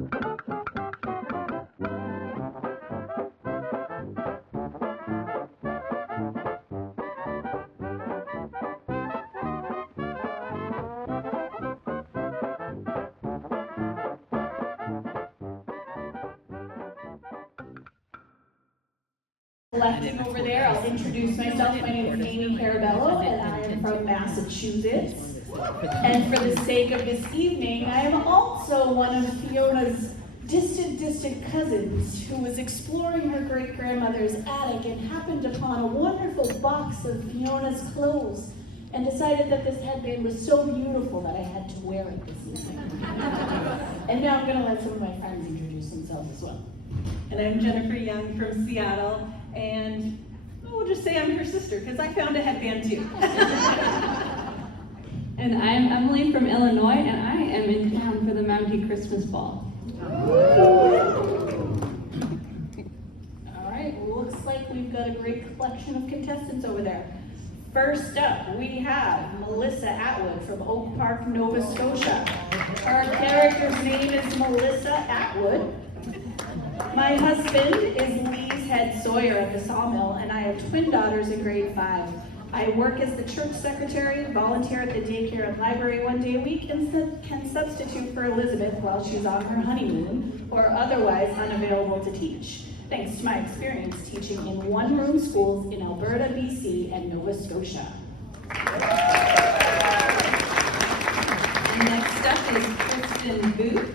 Collecting over there, I'll introduce myself. My name is Amy Carabello, and I am from Massachusetts. And for the sake of this evening, I am also one of Fiona's distant cousins who was exploring her great-grandmother's attic and happened upon a wonderful box of Fiona's clothes and decided that this headband was so beautiful that I had to wear it this evening. And now I'm going to let some of my friends introduce themselves as well. And I'm Jennifer Young from Seattle, and we'll just say I'm her sister because I found a headband too. And I'm Emily from Illinois, and I am in town for the Mountie Christmas Ball. All right, well, looks like we've got a great collection of contestants over there. First up, we have Melissa Atwood from Oak Park, Nova Scotia. Our character's name is Melissa Atwood. My husband is Lee's head sawyer at the sawmill, and I have twin daughters in grade 5. I work as the church secretary, volunteer at the daycare and library one day a week, and can substitute for Elizabeth while she's on her honeymoon or otherwise unavailable to teach, thanks to my experience teaching in one-room schools in Alberta, BC, and Nova Scotia. Next up is Kristen Booth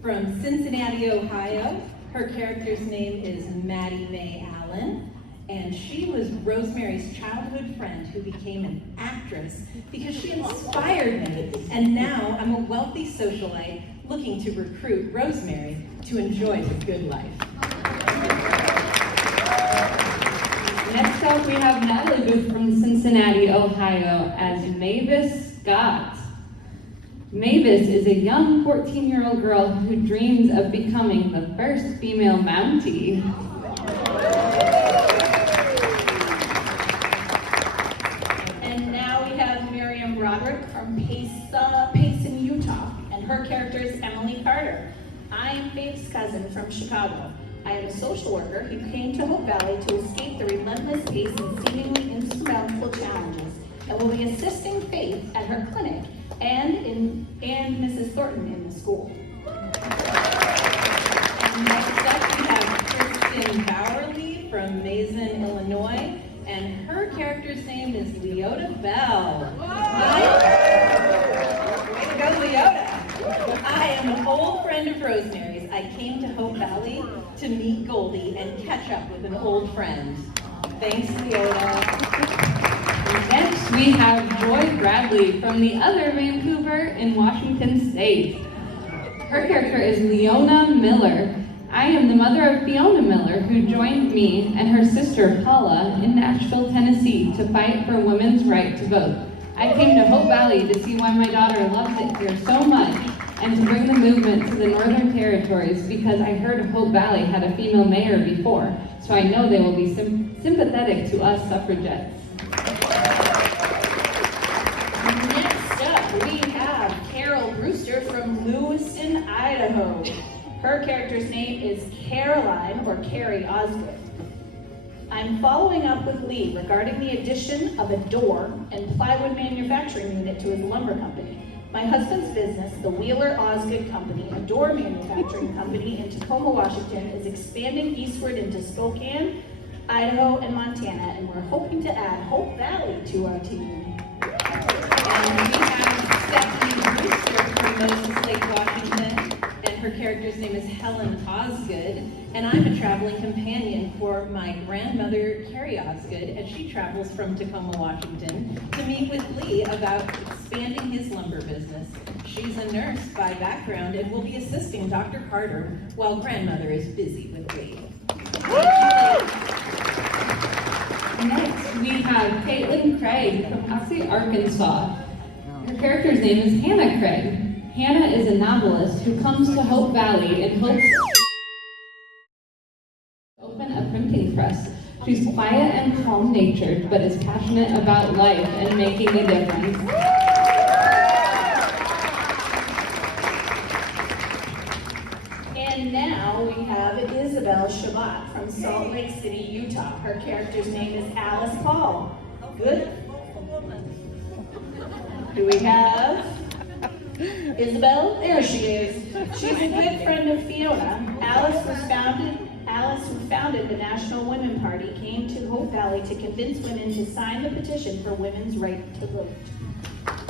from Cincinnati, Ohio. Her character's name is Maddie Mae Allen, and she was Rosemary's childhood friend who became an actress because she inspired me, and now I'm a wealthy socialite looking to recruit Rosemary to enjoy the good life. Next up, we have Natalie Booth from Cincinnati, Ohio, as Mavis Scott. Mavis is a young 14-year-old girl who dreams of becoming the first female Mountie. And now we have Miriam Broderick from Payson, Utah, and her character is Emily Carter. I am Faith's cousin from Chicago. I am a social worker who came to Hope Valley to escape the relentless pace and seemingly insurmountable challenges, and will be assisting Faith at her clinic and Mrs. Thornton in the school. Next up, we have Kristen Bowerly from Mason, Illinois, and her character's name is Leota Bell. Way to go, Leota! I am an old friend of Rosemary's. I came to Hope Valley to meet Goldie and catch up with an old friend. Thanks, Leota. Next, we have Joy Bradley from the other Vancouver in Washington State. Her character is Leona Miller. I am the mother of Fiona Miller, who joined me and her sister Paula in Nashville, Tennessee to fight for women's right to vote. I came to Hope Valley to see why my daughter loves it here so much and to bring the movement to the Northern Territories because I heard Hope Valley had a female mayor before, so I know they will be sympathetic to us suffragettes. Next up, we have Carol Brewster from Lewiston, Idaho. Her character's name is Caroline, or Carrie Osgood. I'm following up with Lee regarding the addition of a door and plywood manufacturing unit to his lumber company. My husband's business, the Wheeler Osgood Company, a door manufacturing company in Tacoma, Washington, is expanding eastward into Spokane, Idaho, and Montana, and we're hoping to add Hope Valley to our team. And we have Stephanie Brewster from Moses Lake, Washington, and her character's name is Helen Osgood, and I'm a traveling companion for my grandmother, Carrie Osgood, as she travels from Tacoma, Washington, to meet with Lee about expanding his lumber business. She's a nurse by background and will be assisting Dr. Carter while grandmother is busy with Lee. Next, we have Caitlin Craig from Oxley, Arkansas. Her character's name is Hannah Craig. Hannah is a novelist who comes to Hope Valley in hopes to open a printing press. She's quiet and calm-natured, but is passionate about life and making a difference. And now we have Isabel Shabbat from Salt Lake City, Utah. Her character's name is Alice Paul. Good. Do we have Isabel? There she is. She's a good friend of Fiona. Alice, who founded the National Women Party, came to Hope Valley to convince women to sign the petition for women's right to vote. Next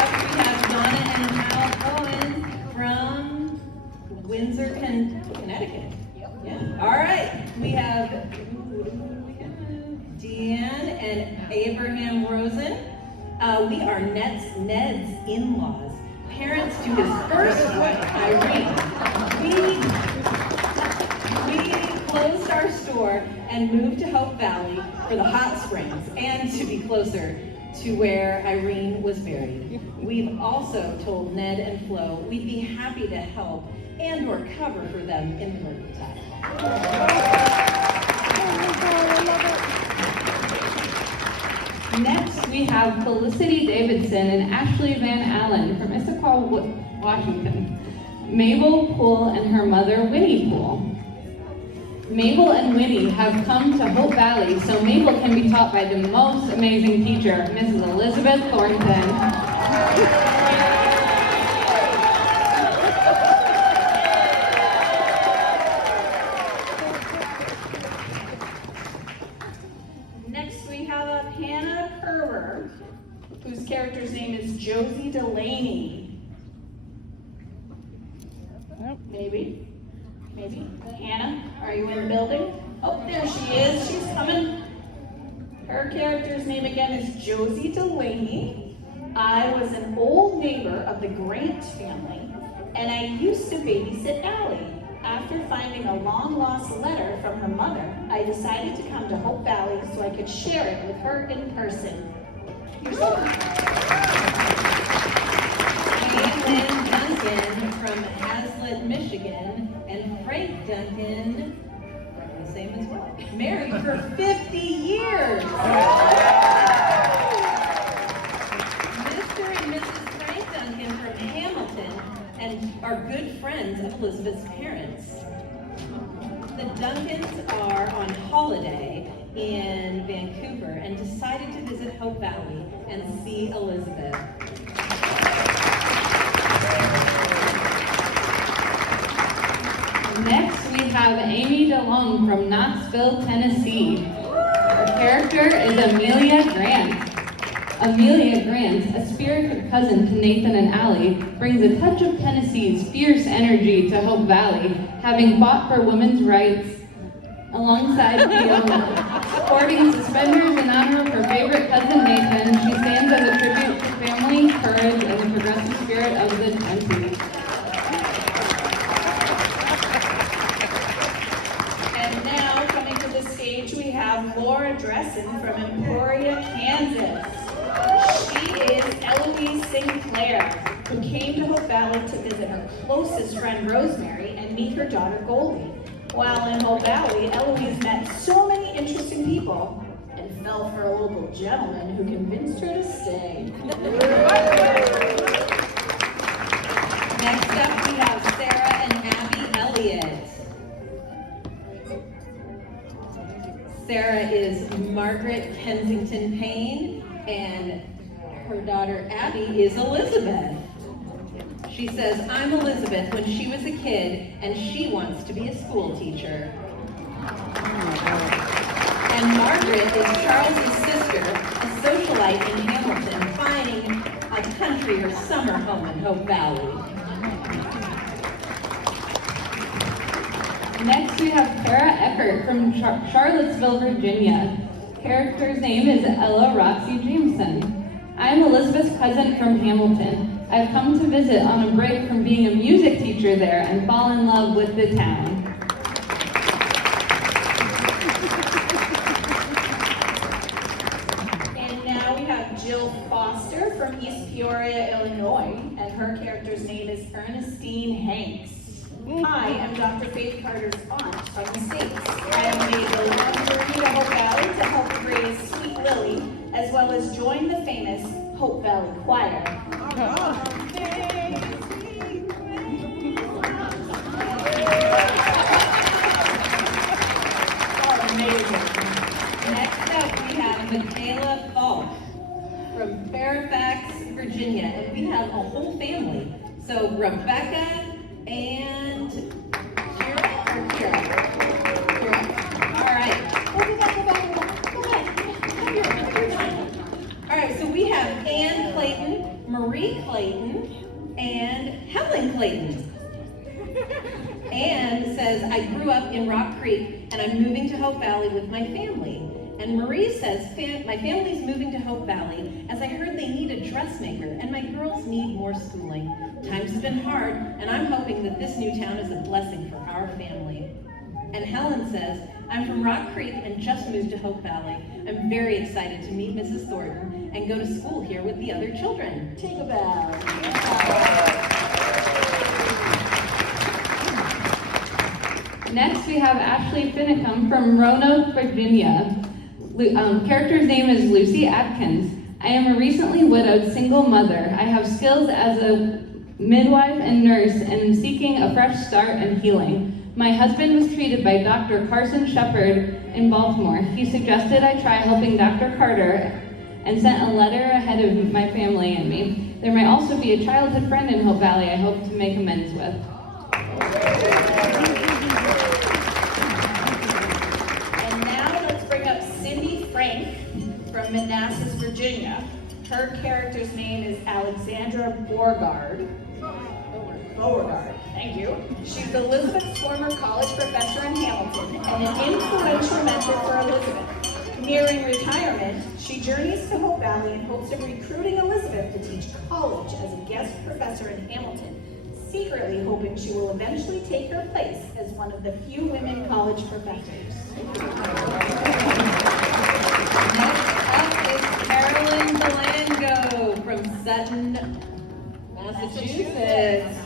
up, we have Donna and Hal Owen from Windsor, Connecticut. Yeah. All right. We have Deanne and Abraham Rosen. We are Ned's in-laws, parents to his first wife, Irene. We closed our store and moved to Hope Valley for the hot springs and to be closer to where Irene was buried. We've also told Ned and Flo we'd be happy to help and or cover for them in the miracle time. Next, we have Felicity Davidson and Ashley Van Allen from Issaquah, Washington. Mabel Poole and her mother, Winnie Poole. Mabel and Winnie have come to Hope Valley so Mabel can be taught by the most amazing teacher, Mrs. Elizabeth Thornton. Whose character's name is Josie Delaney. Maybe. Hannah, are you in the building? Oh, there she is. She's coming. Her character's name again is Josie Delaney. I was an old neighbor of the Grant family, and I used to babysit Allie. After finding a long-lost letter from her mother, I decided to come to Hope Valley so I could share it with her in person. Caitlin Duncan from Hazlet, Michigan, and Frank Duncan, the same as well, married for 50 years. Mr. and Mrs. Frank Duncan from Hamilton and are good friends of Elizabeth's parents. The Duncans are on holiday in Vancouver and decided to visit Hope Valley and see Elizabeth. Next, we have Amy DeLong from Knoxville, Tennessee. Her character is Amelia Grant. Amelia Grant, a spirited cousin to Nathan and Allie, brings a touch of Tennessee's fierce energy to Hope Valley, having fought for women's rights alongside Fiona. Sporting suspenders in honor of her favorite cousin Nathan, she stands as a tribute to family, courage, and the progressive spirit of the 20s. And now, coming to the stage, we have Laura Dressen from Emporia, Kansas. She is Eloise Sinclair, who came to Hope Valley to visit her closest friend Rosemary and meet her daughter Goldie. While in Hope Valley, Eloise met so many interesting people and fell for a local gentleman who convinced her to stay. Next up, we have Sarah and Abby Elliott. Sarah is Margaret Kensington Payne, and her daughter Abby is Elizabeth. She says, I'm Elizabeth when she was a kid, and she wants to be a school teacher. And Margaret is Charles's sister, a socialite in Hamilton, finding a country or summer home in Hope Valley. Next, we have Tara Eckert from Charlottesville, Virginia. Character's name is Ella Roxy Jameson. I am Elizabeth's cousin from Hamilton. I've come to visit on a break from being a music teacher there and fall in love with the town. And now we have Jill Foster from East Peoria, Illinois, and her character's name is Ernestine Hanks. I am Dr. Faith Carter's aunt from the States. I have made the long journey to Hope Valley to help raise Sweet Lily, as well as join the famous Hope Valley Choir. So Rebecca and Kira. All right. All right, so we have Ann Clayton, Marie Clayton, and Helen Clayton. Ann says, I grew up in Rock Creek and I'm moving to Hope Valley with my family. And Marie says, my family's moving to Hope Valley as I heard they need a dressmaker and my girls need more schooling. Times have been hard and I'm hoping that this new town is a blessing for our family. And Helen says, I'm from Rock Creek and just moved to Hope Valley. I'm very excited to meet Mrs. Thornton and go to school here with the other children. Take a bow. Next, we have Ashley Finicum from Roanoke, Virginia. Character's name is Lucy Atkins. I am a recently widowed single mother. I have skills as a midwife and nurse and am seeking a fresh start and healing. My husband was treated by Dr. Carson Shepard in Baltimore. He suggested I try helping Dr. Carter and sent a letter ahead of my family and me. There may also be a childhood friend in Hope Valley I hope to make amends with. And now let's bring up Cindy Frank from Manassas, Virginia. Her character's name is Alexandra Beauregard. Thank you. She's Elizabeth's former college professor in Hamilton and an influential mentor for Elizabeth. Nearing retirement, she journeys to Hope Valley in hopes of recruiting Elizabeth to teach college as a guest professor in Hamilton, secretly hoping she will eventually take her place as one of the few women college professors. Next up is Carolyn Belango from Sutton, Massachusetts.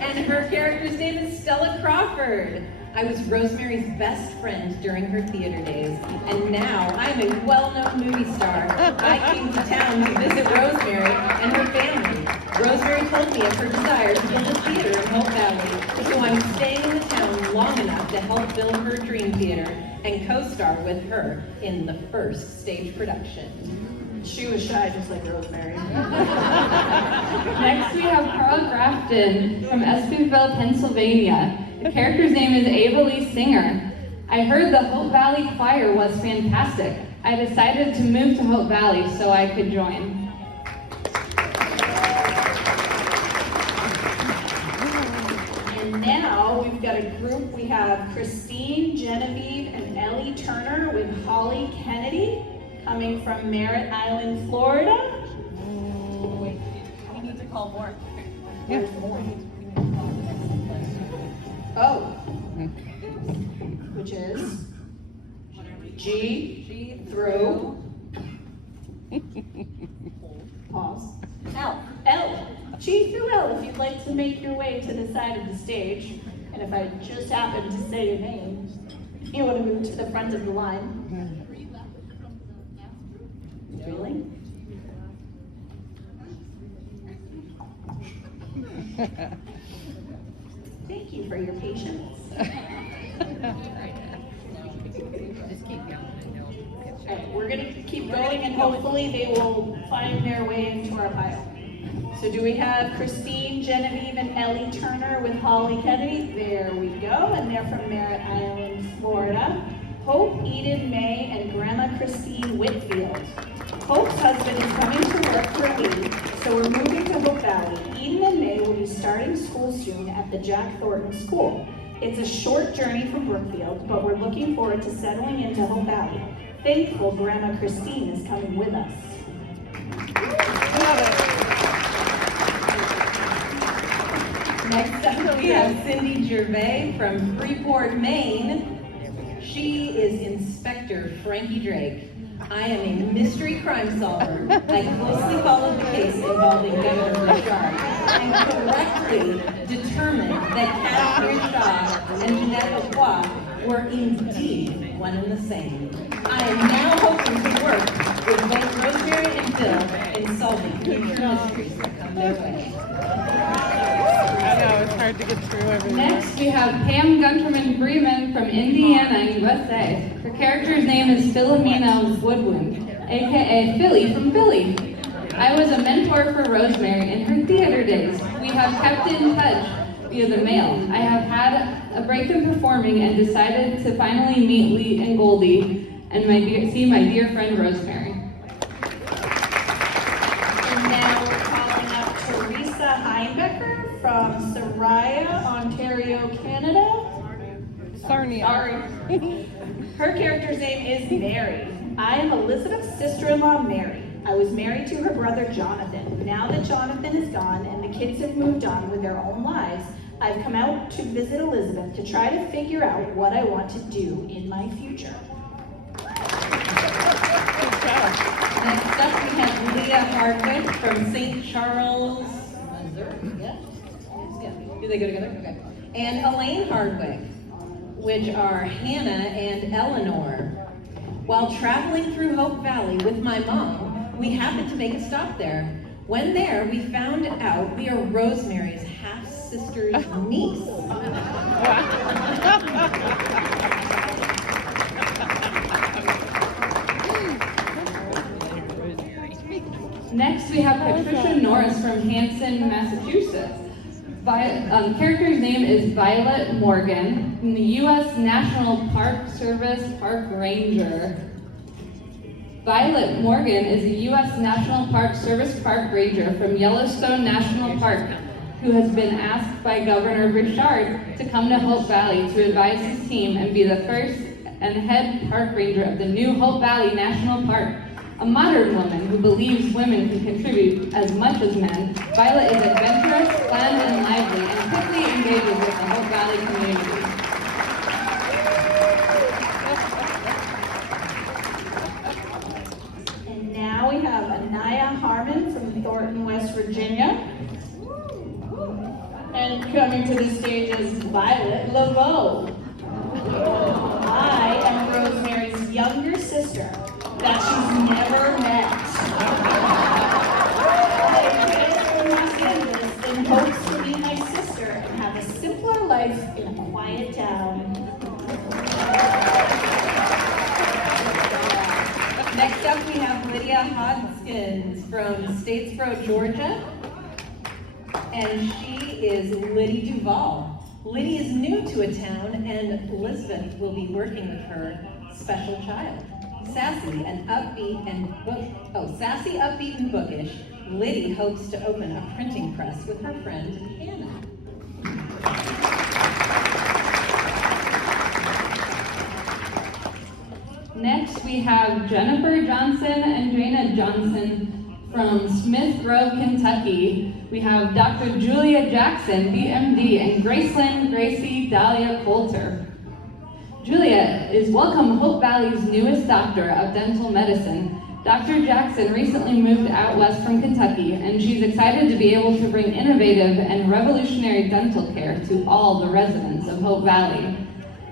And her character's name is Stella Crawford. I was Rosemary's best friend during her theater days, and now I'm a well-known movie star. I came to town to visit Rosemary and her family. Rosemary told me of her desire to build a theater in Hope Valley, so I'm staying in the town long enough to help build her dream theater and co-star with her in the first stage production. She was shy just like Rosemary. Next, we have Carl Grafton from Espiville, Pennsylvania. The character's name is Ava Lee Singer. I heard the Hope Valley Choir was fantastic. I decided to move to Hope Valley so I could join. And now we've got a group. We have Christine, Genevieve, and Ellie Turner with Holly Kennedy coming from Merritt Island, Florida. Wait, we need to call more. There's more. Oh. Which is G through pause. L. G through L if you'd like to make your way to the side of the stage. And if I just happen to say your name, you want to move to the front of the line. Really? Thank you for your patience. Alright, we're going to keep going and hopefully they will find their way into our pile. So do we have Christine, Genevieve, and Ellie Turner with Holly Kennedy? There we go, and they're from Merritt Island, Florida. Hope, Eden, May, and Grandma Christine Whitfield. Hope's husband is coming to work for me, so we're moving to Hope Valley. Eden and May will be starting school soon at the Jack Thornton School. It's a short journey from Brookfield, but we're looking forward to settling into Hope Valley. Thankful Grandma Christine is coming with us. Next up, we have Cindy Gervais from Freeport, Maine. She is Inspector Frankie Drake. I am a mystery crime solver. I closely followed the case involving Governor Bouchard and correctly determined that Catherine Shaw and Jeanette Lacroix were indeed one and the same. I am now hoping to work with both Rosemary and Bill in solving future mysteries that come their way. I know, it's hard to get through everything. Next, we have Pam Gunterman Freeman from Indiana, USA. Her character's name is Philomena Woodwind, aka Philly from Philly. I was a mentor for Rosemary in her theater days. We have kept in touch via the mail. I have had a break in performing and decided to finally meet Lee and Goldie and see my dear friend Rosemary. And now we're calling up Teresa Heinbecker from Soraya, Ontario, Canada. Sarnia. Sorry. Her character's name is Mary. I am Elizabeth's sister-in-law, Mary. I was married to her brother, Jonathan. Now that Jonathan is gone and the kids have moved on with their own lives, I've come out to visit Elizabeth to try to figure out what I want to do in my future. Next up, we have Leah Hardwick from St. Charles, Missouri. Yeah? Yeah. Do they go together? Okay. And Elaine Hardwick, which are Hannah and Eleanor. While traveling through Hope Valley with my mom, we happened to make a stop there. When there, we found out we are Rosemary's half-sister's niece. Next, we have Patricia Norris from Hanson, Massachusetts. Character's name is Violet Morgan, from the U.S. National Park Service Park Ranger. Violet Morgan is a U.S. National Park Service Park Ranger from Yellowstone National Park, who has been asked by Governor Richard to come to Hope Valley to advise his team and be the first and head park ranger of the new Hope Valley National Park. A modern woman who believes women can contribute as much as men, Violet is adventurous, fun, and lively, and quickly engages with the Hope Valley community. And now we have Anaya Harmon from Thornton, West Virginia. And coming to the stage is Violet Laveau. I am Rosemary's younger sister that she's never met. I came from Los Angeles in hopes to meet my sister and have a simpler life in a quiet town. Next up, we have Lydia Hodgkins from Statesboro, Georgia. And she is Liddy Duval. Liddy is new to a town, and Elizabeth will be working with her special child. Sassy, upbeat, and bookish, Liddy hopes to open a printing press with her friend Hannah. Next, we have Jennifer Johnson and Jana Johnson from Smith Grove, Kentucky. We have Dr. Julia Jackson, DMD, and Gracie Dahlia Coulter. Julia is Welcome Hope Valley's newest doctor of dental medicine. Dr. Jackson recently moved out west from Kentucky, and she's excited to be able to bring innovative and revolutionary dental care to all the residents of Hope Valley.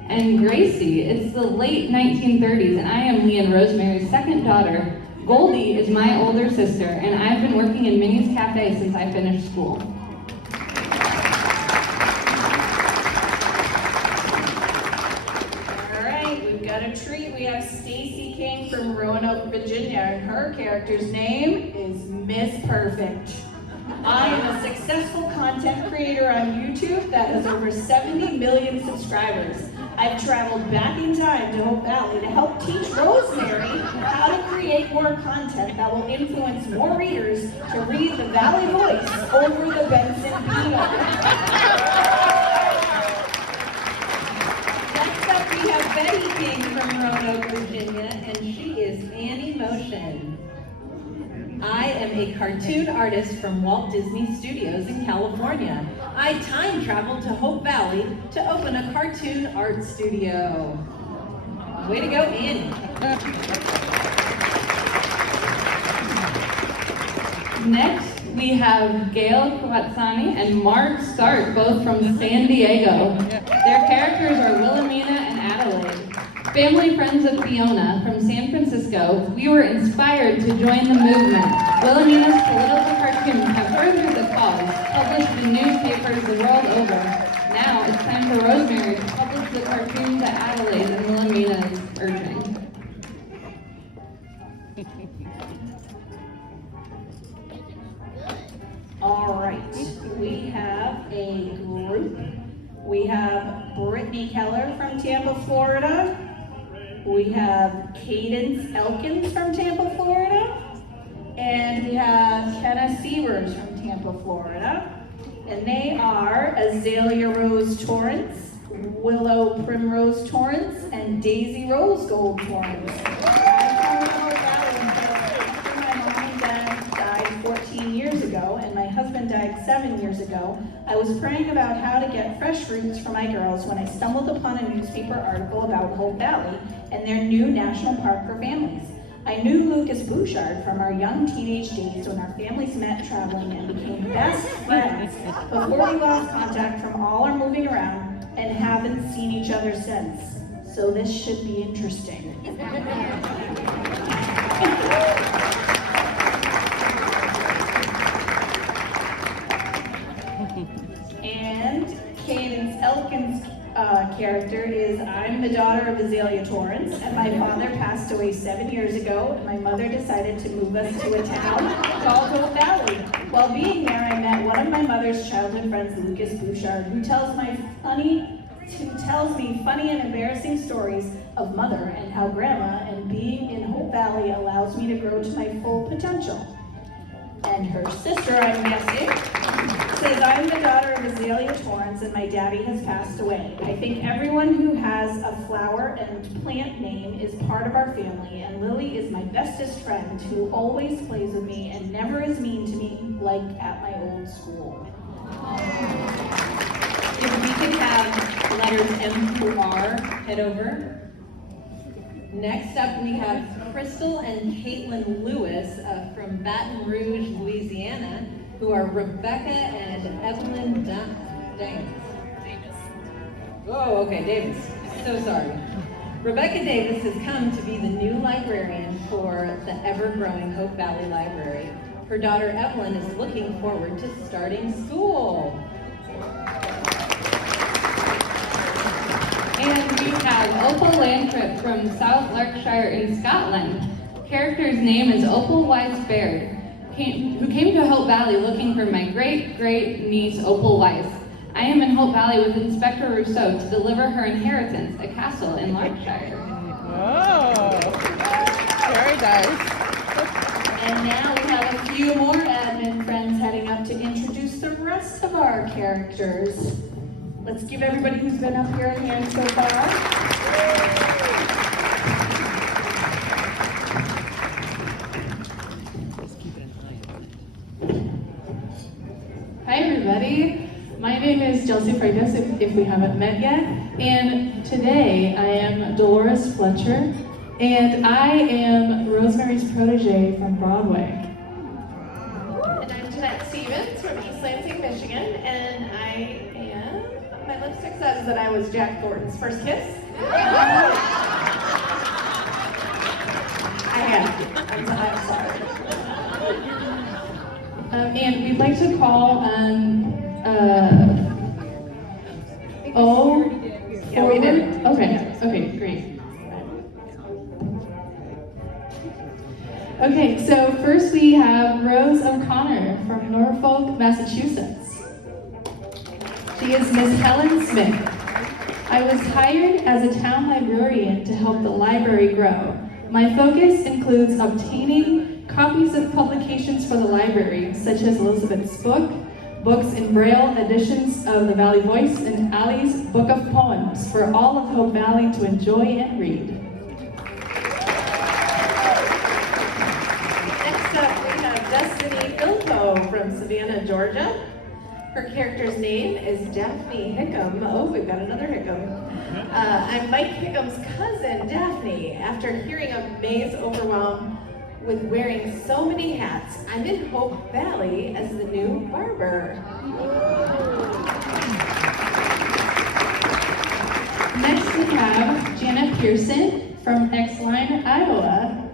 And Gracie, it's the late 1930s, and I am Lee and Rosemary's second daughter. Goldie is my older sister, and I've been working in Minnie's Cafe since I finished school. All right, we've got a treat. We have Stacy King from Roanoke, Virginia, and her character's name is Miss Perfect. I am a successful content creator on YouTube that has over 70 million subscribers. I've traveled back in time to Hope Valley to help teach Rosemary how to create more content that will influence more readers to read the Valley Voice over the Benson Beetle. Next up, we have Betty King from Roanoke, Virginia, and she is Annie Motion. I am a cartoon artist from Walt Disney Studios in California. I time traveled to Hope Valley to open a cartoon art studio. Way to go, Annie. Next, we have Gail Kawatsani and Mark Stark, both from San Diego. Their characters are Wilhelmina and Adelaide. Family friends of Fiona from San Francisco, we were inspired to join the movement. Wilhelmina's political cartoons have furthered the cause, published in newspapers the world over. Now it's time for Rosemary to publish the cartoons that Adelaide and Wilhelmina is urging. We have Brittany Keller from Tampa, Florida. We have Cadence Elkins from Tampa, Florida. And we have Kenna Sievers from Tampa, Florida. And they are Azalea Rose Torrance, Willow Primrose Torrance, and Daisy Rose Gold Torrance. I'm from Hope Valley because my mom and dad died 14 years ago, and my husband died 7 years ago. I was praying about how to get fresh fruits for my girls when I stumbled upon a newspaper article about Hope Valley and their new national park for families. I knew Lucas Bouchard from our young teenage days when our families met traveling and became best friends before we lost contact from all our moving around and haven't seen each other since. So this should be interesting. And Cadence Elkins' character is, I'm the daughter of Azalea Torrance, and my father passed away 7 years ago, and my mother decided to move us to a town called Hope Valley. While being there, I met one of my mother's childhood friends, Lucas Bouchard, who tells me funny and embarrassing stories of mother and how grandma and being in Hope Valley allows me to grow to my full potential. And her sister, I'm guessing, says, I'm the daughter of Azalea Torrance and my daddy has passed away. I think everyone who has a flower and plant name is part of our family, and Lily is my bestest friend who always plays with me and never is mean to me like at my old school. If we could have letters M through R head over. Next up, we have Crystal and Caitlin Lewis from Baton Rouge, Louisiana, who are Rebecca and Evelyn Davis. Oh, okay, Davis. So sorry. Rebecca Davis has come to be the new librarian for the ever-growing Hope Valley Library. Her daughter Evelyn is looking forward to starting school. And we have Opal Lantrip from South Lanarkshire in Scotland. Character's name is Opal Weiss Baird, who came to Hope Valley looking for my great-great-niece Opal Weiss. I am in Hope Valley with Inspector Rousseau to deliver her inheritance, a castle in Lanarkshire. Whoa, very nice. And now we have a few more admin friends heading up to introduce the rest of our characters. Let's give everybody who's been up here a hand so far. Hi everybody, my name is Chelsea Freitas, if we haven't met yet, and today I am Dolores Fletcher, and I am Rosemary's protege from Broadway. And I'm Jeanette Stevens from East Lansing, Michigan, and my lipstick says that I was Jack Thornton's first kiss. I am. I'm sorry. And we'd like to call Yeah, we did. Okay, great. Okay, so first we have Rose O'Connor from Norfolk, Massachusetts. She is Miss Helen Smith. I was hired as a town librarian to help the library grow. My focus includes obtaining copies of publications for the library, such as Elizabeth's book, books in Braille editions of the Valley Voice, and Allie's Book of Poems for all of Hope Valley to enjoy and read. Next up, we have Destiny Philpo from Savannah, Georgia. Her character's name is Daphne Hickam. Oh, we've got another Hickam. I'm Mike Hickham's cousin, Daphne. After hearing of May's overwhelm with wearing so many hats, I'm in Hope Valley as the new barber. Next we have Janet Pearson from Exline, Iowa.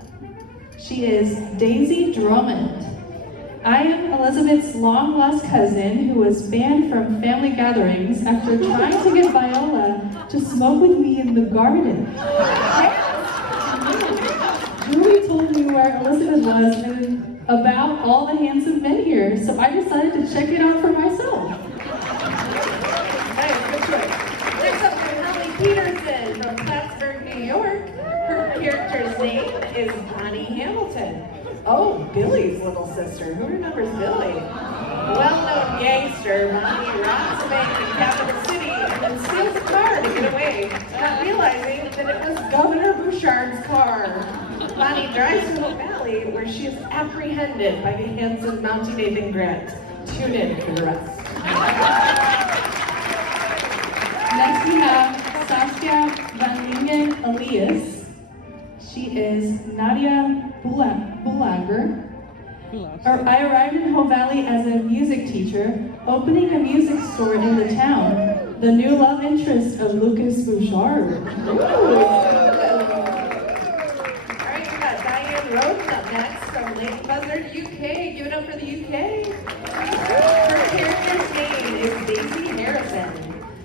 She is Daisy Drummond. I am Elizabeth's long-lost cousin who was banned from family gatherings after trying to get Viola to smoke with me in the garden. Julie told me where Elizabeth was and about all the handsome men here, so I decided to check it out for myself. Nice, good choice. name is Bonnie Hamilton. Oh, Billy's little sister. Who remembers Billy? Well-known gangster, Bonnie robs a bank in Capital City and then steals a car to get away, not realizing that it was Governor Bouchard's car. Bonnie drives to Hope Valley, where she is apprehended by the handsome Mountie Nathan Grant. Tune in for the rest. Next we have Saskia Van Lingen Elias. She is Nadia Bulager. I arrived in Hope Valley as a music teacher, opening a music store in the town. The new love interest of Lucas Bouchard. Alright, we got Diane Roden up next from Lake Buzzard, UK. Give it up for the UK. Her character's name is Daisy Harrison.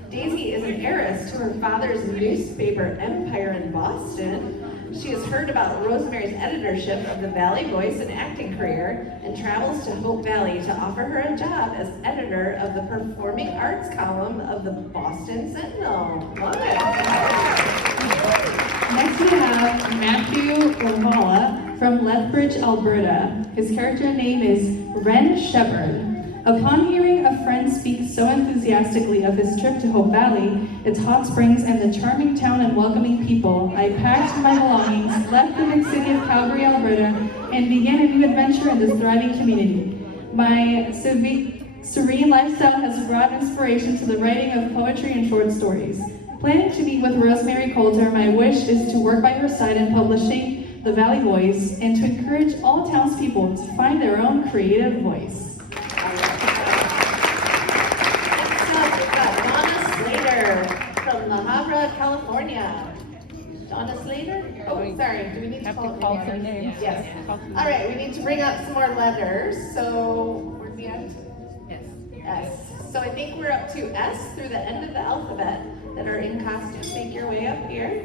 Daisy is an heiress to her father's newspaper empire in Boston. She has heard about Rosemary's editorship of the Valley Voice and acting career and travels to Hope Valley to offer her a job as editor of the performing arts column of the Boston Sentinel. Love it. Next we have Matthew Lavala from Lethbridge, Alberta. His character name is Ren Shepard. Upon hearing a friend speak so enthusiastically of his trip to Hope Valley, its hot springs, and the charming town and welcoming people, I packed my belongings, left the big city of Calgary, Alberta, and began a new adventure in this thriving community. My serene lifestyle has brought inspiration to the writing of poetry and short stories. Planning to meet with Rosemary Coulter, my wish is to work by her side in publishing The Valley Voice and to encourage all townspeople to find their own creative voice. From La Habra, California. Donna Slater? Oh, sorry. Do we need to call some names? Yes. All right, we need to bring up some more letters. So, where's the end? Yes. S. So I think we're up to S through the end of the alphabet that are in costume. Make your way up here.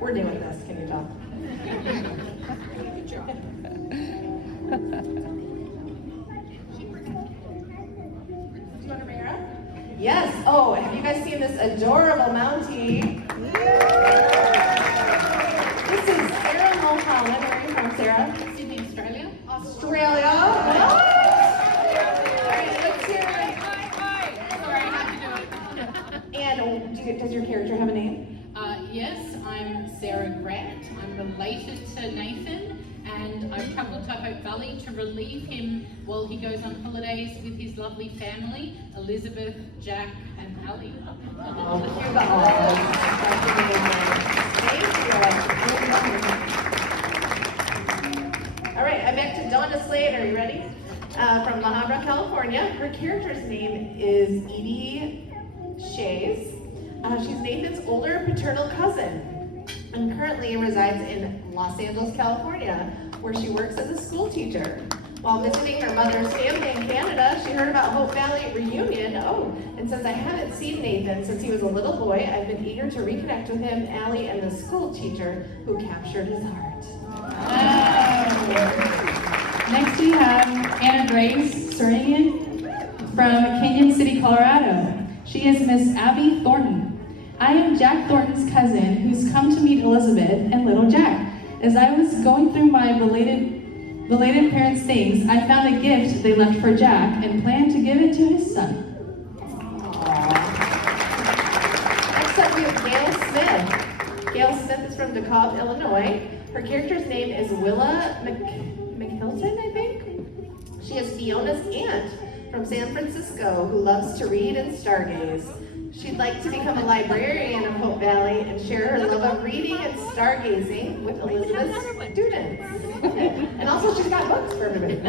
We're doing this. Can you tell? Good job. Yes. Oh, have you guys seen this adorable Mountie? This is Sarah Mulholland. Where are you from, Sarah? Sydney, Australia. Australia. What? All right, let's hear it. Sorry, I had to do it. And does your character have a name? Yes, I'm Sarah Grant. I'm related to Nathan, and I've travelled to Hope Valley to relieve him while he goes on holidays with his lovely family, Elizabeth, Jack, and Ali. Oh, cue the O's. Thank you. All right, I'm back to Donna Slater. Are you ready? From La Habra, California. Her character's name is Edie Shays. She's Nathan's older paternal cousin and currently resides in Los Angeles, California, where she works as a school teacher. While visiting her mother's family in Canada, she heard about Hope Family Reunion. Oh, and since I haven't seen Nathan since he was a little boy, I've been eager to reconnect with him, Allie, and the school teacher who captured his heart. Next we have Anna Grace Surian from Canyon City, Colorado. She is Miss Abby Thornton. I am Jack Thornton's cousin who's come to meet Elizabeth and little Jack. As I was going through my belated parents' things, I found a gift they left for Jack and planned to give it to his son. Next up we have Gail Smith. Gail Smith is from DeKalb, Illinois. Her character's name is Willa McHilton, I think. She is Fiona's aunt from San Francisco who loves to read and stargaze. She'd like to become a librarian of Hope Valley and share her love of reading and stargazing with Elizabeth's students. And also she's got books for everybody.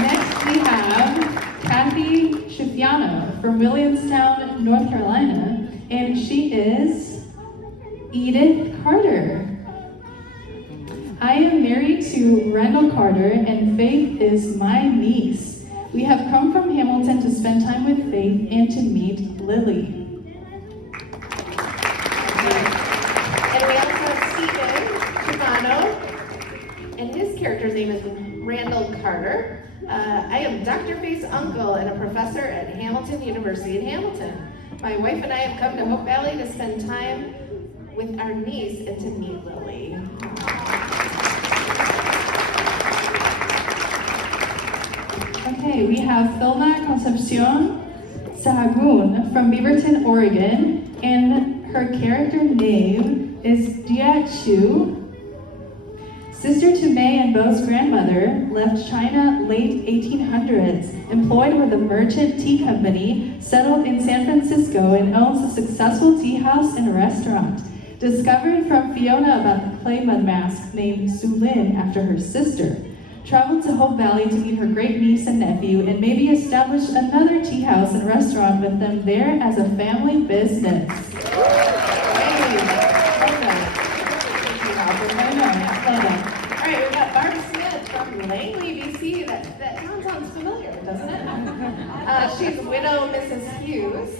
Next we have Kathy Schifiano from Williamstown, North Carolina, and she is Edith Carter. I am married to Randall Carter, and Faith is my niece. We have come from Hamilton to spend time with Faith and to meet Lily. And we also have Stephen Shimano, and his character's name is Randall Carter. I am Dr. Faith's uncle and a professor at Hamilton University in Hamilton. My wife and I have come to Hope Valley to spend time with our niece and to meet Lily. Okay, we have Filma Concepcion Sahagún from Beaverton, Oregon, and her character name is Dia Chu. Sister to May and Bo's grandmother, left China late 1800s, employed with a merchant tea company, settled in San Francisco, and owns a successful tea house and restaurant. Discovered from Fiona about the clay mud mask named Su Lin after her sister. Traveled to Hope Valley to meet her great niece and nephew and maybe establish another tea house and restaurant with them there as a family business. Alright, we've got Barb Smith from Langley, BC. That town sounds familiar, doesn't it? She's widow Mrs. Hughes.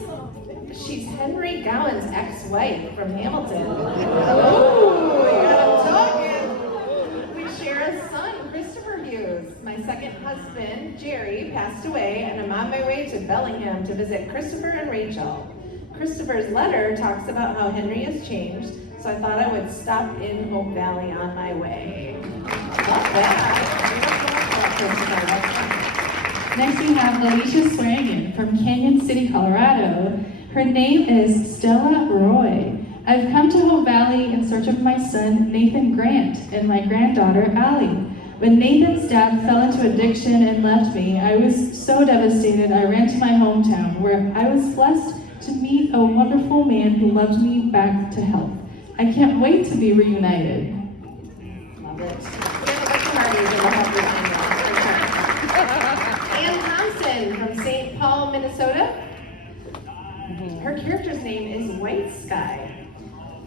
She's Henry Gowan's ex-wife from Hamilton. Oh, you got him talking. We share a son, Christopher Hughes. My second husband, Jerry, passed away, and I'm on my way to Bellingham to visit Christopher and Rachel. Christopher's letter talks about how Henry has changed, so I thought I would stop in Hope Valley on my way. Not bad. Next we have Alicia Swearingen from Canyon City, Colorado. Her name is Stella Roy. I've come to Hope Valley in search of my son, Nathan Grant, and my granddaughter, Allie. When Nathan's dad fell into addiction and left me, I was so devastated I ran to my hometown, where I was blessed to meet a wonderful man who loved me back to health. I can't wait to be reunited. Love it. Hearties will help you find that. Ann Thompson from St. Paul, Minnesota. Her character's name is White Sky.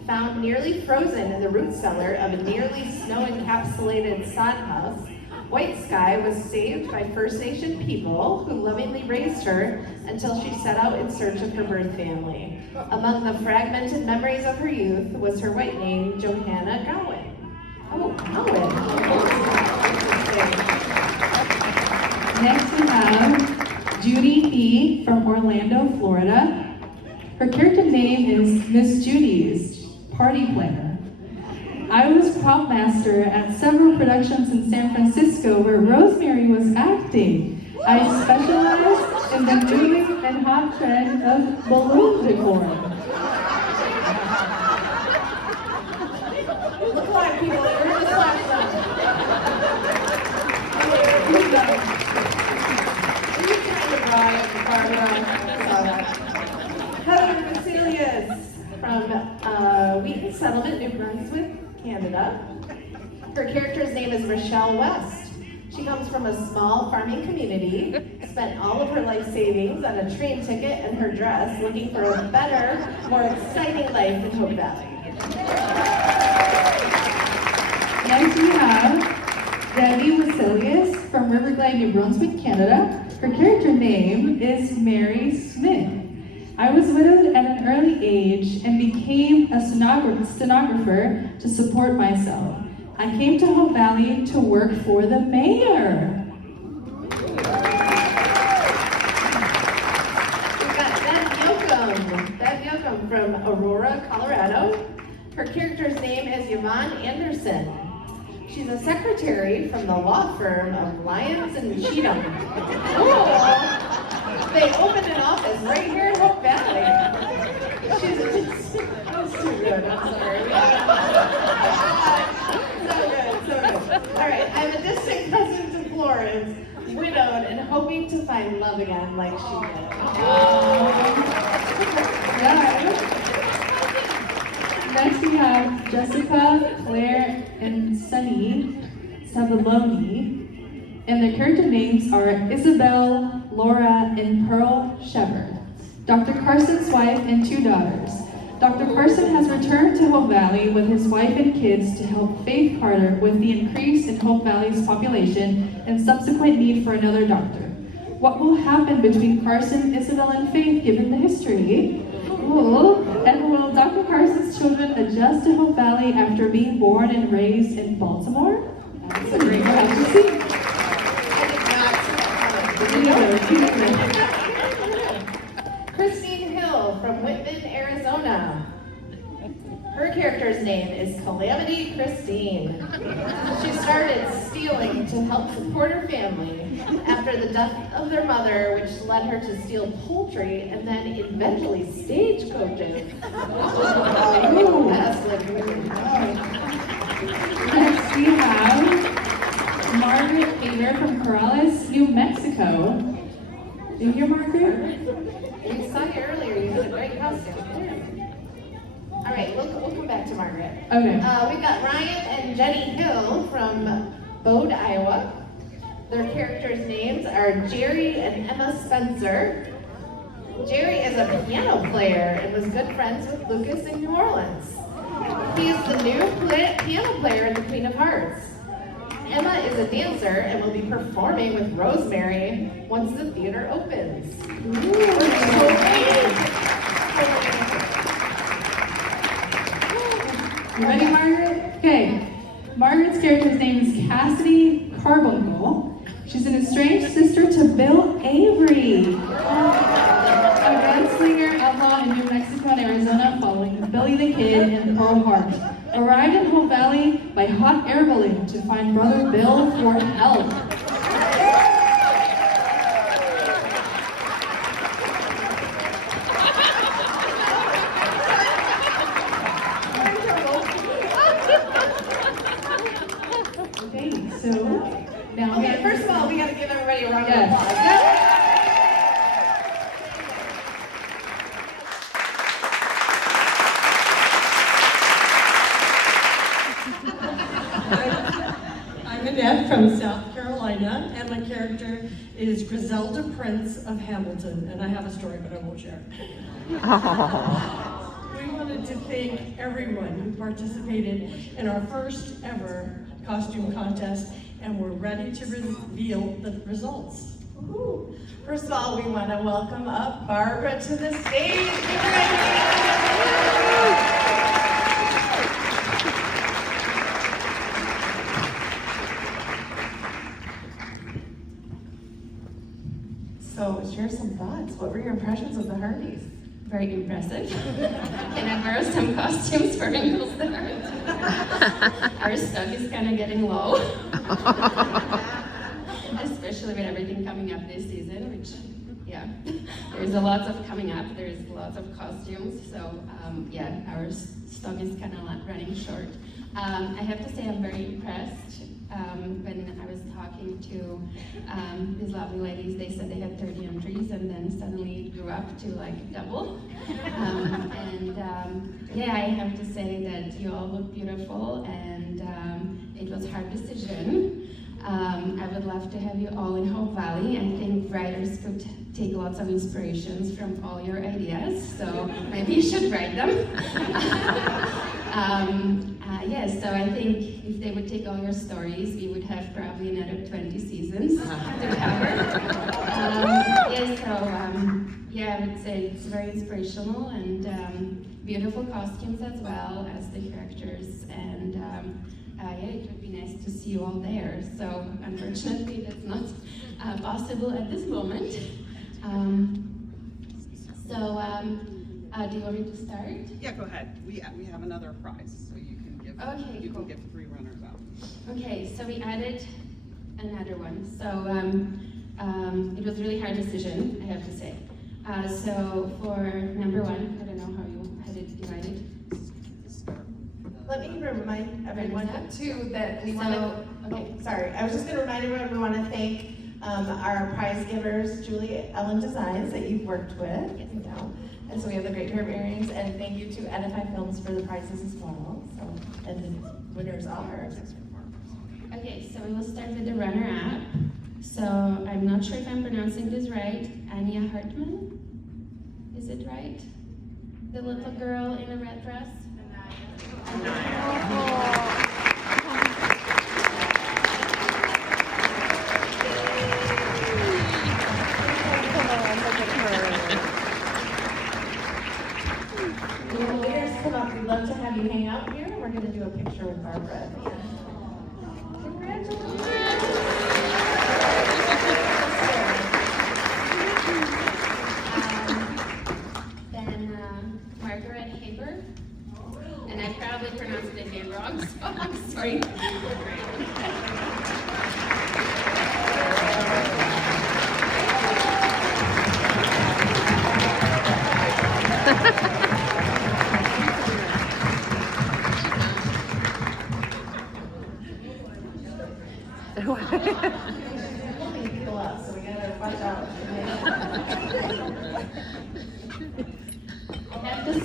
Found nearly frozen in the root cellar of a nearly snow-encapsulated sod house, White Sky was saved by First Nation people who lovingly raised her until she set out in search of her birth family. Among the fragmented memories of her youth was her white name, Johanna Gowan. Oh, Gowan. Next we have Judy B. from Orlando, Florida. Her character name is Miss Judy's Party Planner. I was prop master at several productions in San Francisco where Rosemary was acting. I specialized in the new and hot trend of balloon decor. Look alive, people. You heard this last time. Who's trying to dry up the Barbara? Heather Vasilius from Wheaton Settlement, New Brunswick, Canada. Her character's name is Rochelle West. She comes from a small farming community, spent all of her life savings on a train ticket and her dress, looking for a better, more exciting life in Hope Valley. Next we have Debbie Vasilius from Riverglade, New Brunswick, Canada. Her character name is Mary Smith. I was widowed at an early age and became a stenographer to support myself. I came to Hope Valley to work for the mayor. We've got Bev Yoakum from Aurora, Colorado. Her character's name is Yvonne Anderson. She's a secretary from the law firm of Lyons and Cheatham. Cool. They opened an office right here in Hope Valley. That was too good, I'm sorry. So good. All right, I'm a distant cousin to Florence, widowed and hoping to find love again like she did. Next we have Jessica, Claire, and Sunny Sabaloni. And their character names are Isabel, Laura, and Pearl Shepard. Dr. Carson's wife and 2 daughters. Dr. Carson has returned to Hope Valley with his wife and kids to help Faith Carter with the increase in Hope Valley's population and subsequent need for another doctor. What will happen between Carson, Isabel, and Faith given the history? Ooh. And will Dr. Carson's children adjust to Hope Valley after being born and raised in Baltimore? That's a great question to see. Christine Hill from character's name is Calamity Christine. She started stealing to help support her family after the death of their mother, which led her to steal poultry and then eventually stagecoaches. That's like Next we have Margaret Hager from Corrales, New Mexico. Do you hear Margaret? we saw you earlier, you had a great costume. All right, we'll come back to Margaret. Okay. We've got Ryan and Jenny Hill from Bode, Iowa. Their characters' names are Jerry and Emma Spencer. Jerry is a piano player and was good friends with Lucas in New Orleans. He is the new piano player in the Queen of Hearts. Emma is a dancer and will be performing with Rosemary once the theater opens. You ready, Margaret? Okay. Margaret's character's name is Cassidy Carbuncle. She's an estranged sister to Bill Avery, a gunslinger outlaw in New Mexico and Arizona following Billy the Kid and Pearl Harbor. Arrived in Hope Valley by hot air balloon to find brother Bill for help. Okay, so now Okay, first of all, we gotta give everybody a round of Yes. applause. I'm Annette from South Carolina, and my character is Griselda Prince of Hamilton, and I have a story, but I won't share it. We wanted to thank everyone who participated in our first ever costume contest, and we're ready to reveal the results. Woo-hoo. First of all, we want to welcome up Barbara to the stage. So, share some thoughts. What were your impressions of the Hearties? Very impressive. Can I borrow some costumes for Wrinkles the Heart? Our stock is kind of getting low. Especially with everything coming up this season, which, yeah, there's a lot of coming up. There's lots of costumes, so yeah, our stock is kind of running short. I have to say I'm very impressed. When I was talking to these lovely ladies, they said they had 30 entries, and then suddenly it grew up to like double. Yeah, I have to say that you all look beautiful, and it was a hard decision. I would love to have you all in Hope Valley. I think writers could take lots of inspirations from all your ideas, so maybe you should write them. Yes, so I think if they would take all your stories, we would have probably another 20 seasons to cover. Yeah, I would say it's very inspirational, and beautiful costumes as well as the characters, and yeah, it would be nice to see you all there. So unfortunately, that's not possible at this moment. Do you want me to start? Yeah, go ahead. We have another prize, so you can give cool. can give 3 runners out. Okay, so we added another one. So it was a really hard decision, I have to say. So for number 1, I don't know how you had it divided. Let me remind everyone too that we So, want to. okay. Oh, sorry, I was just going to remind everyone we want to thank our prize givers, Julie Ellen Designs, that you've worked with. You know. And so we have the great pair of earrings, and thank you to Edify Films for the prizes as well. So, and the winners are. Okay, so we will start with the runner-up. So I'm not sure if I'm pronouncing this right. Anya Hartman, is it right? The little girl in a red dress? When the winners come up, we'd love to have you hang out here. We're going to do a picture with Barbara at the end. Congratulations. Then Margaret Haber, and I probably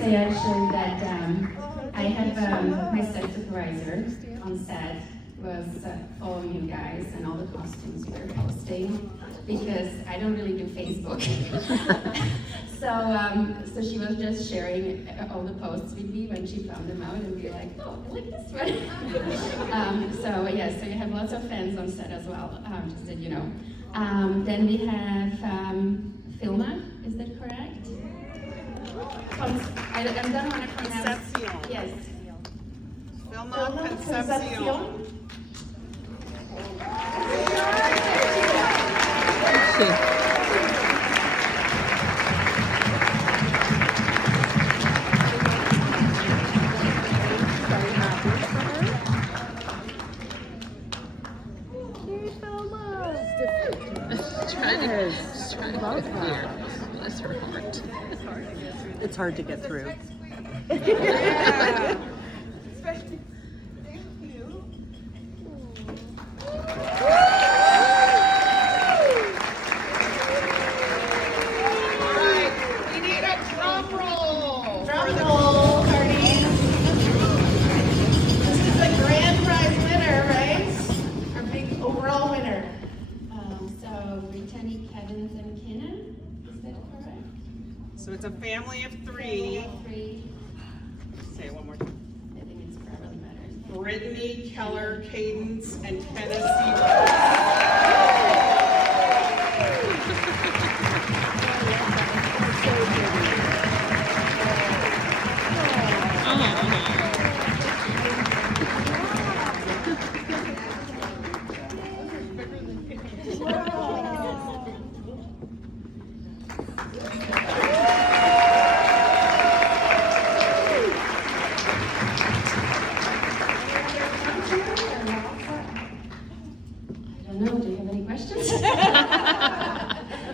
say actually that I have my set supervisor on set was following you guys and all the costumes you were posting because I don't really do Facebook. So she was just sharing all the posts with me when she found them out and be like, oh, I like this one. So you have lots of fans on set as well, just so you know. Then we have Filma, is that correct? I don't want to pronounce. Concepcion. Yes. Filma Concepcion. It's hard to get through. So it's a family of three. Say it one more time. I think it's probably better. Brittany, Keller, Cadence, and Tennessee.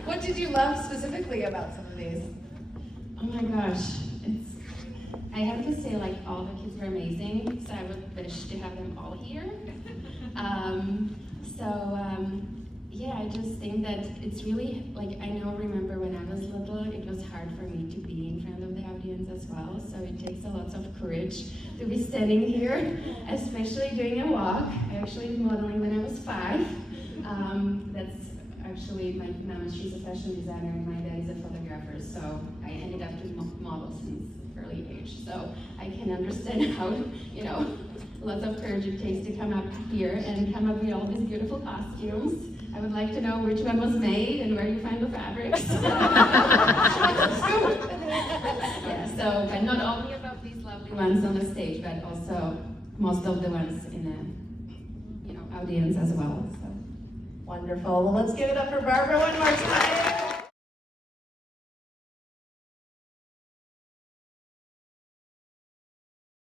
What did you love specifically about some of these? Oh my gosh, I have to say like all the kids were amazing, so I would wish to have them all here. Yeah, I just think that it's really, like I remember when I was little, it was hard for me to be in front of the audience as well, so it takes a lot of courage to be standing here, especially doing a walk. I actually was modeling when I was 5. That's actually, my mom, she's a fashion designer and my dad is a photographer, so I ended up doing model since early age. So I can understand how, lots of courage it takes to come up here and come up with all these beautiful costumes. I would like to know which one was made and where you find the fabrics. Yeah, but not only about these lovely ones on the stage, but also most of the ones in the audience as well. So. Wonderful. Well, let's give it up for Barbara one more time.